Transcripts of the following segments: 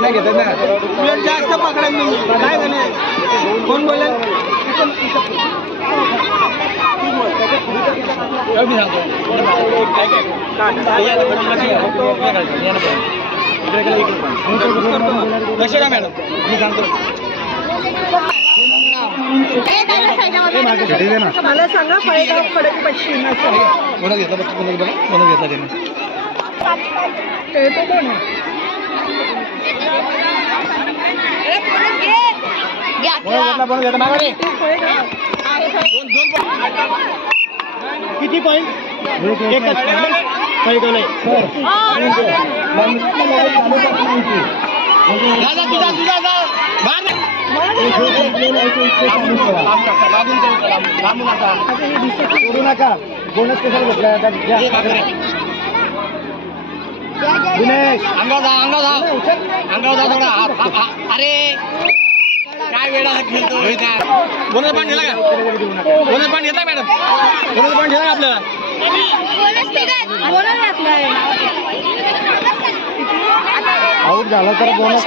नाही घेतात ना जास्त पकडत नाही काय झालं कोण बोलेल कसे का मॅडम मी सांगतो मला सांगा फळेगाव खडक पश्चिम कोणा घेतला बघा कोणा घेतला त्याने किती पॉईंट एकच सोडू नका बोनस कशाला घेतला दिनेश अंगाव जा थोडा अरे काय वेळा खेळतो बोनस पॉईंट दिला का बोनस पॉईंट घेतला मॅडम बोनस पॉईंट दिला का आपल्याला आऊट झाला तर बोनस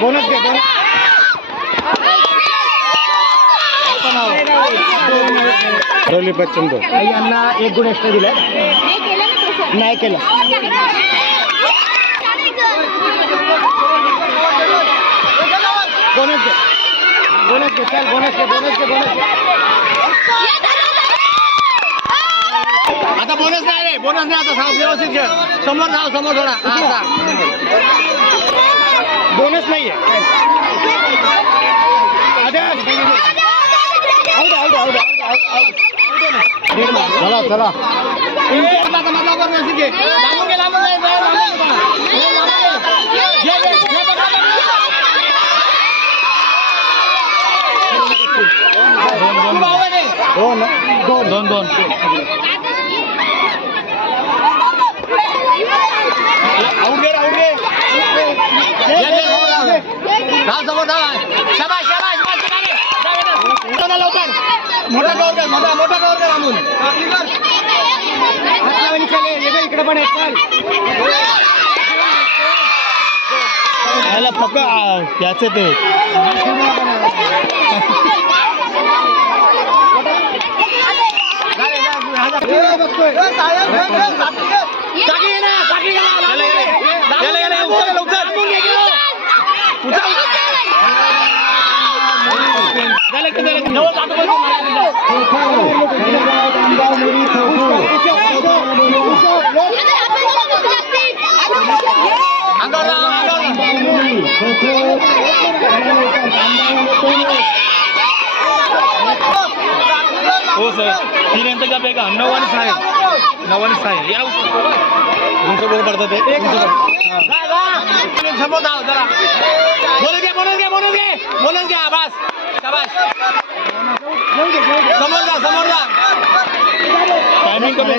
बोनस घे बोनस पश्चिम यांना एक गुण एक्स्ट्रा दिला नाही केलं बोनस घे चल बोनस घे आता बोनस नाही रे बोनस नाही आता व्यवस्थित घे समोर जाऊ समोर थोडा बोनस नाहीये चला दोन इकडे पण पक्का याचे ते हो सर 3 अंकाच्या पैकी 9 आणि 6 या तुमचं बरोबर पडतं ते समोर जाऊ जरा बोलून घ्या बस समोर जा टायमिंग कमी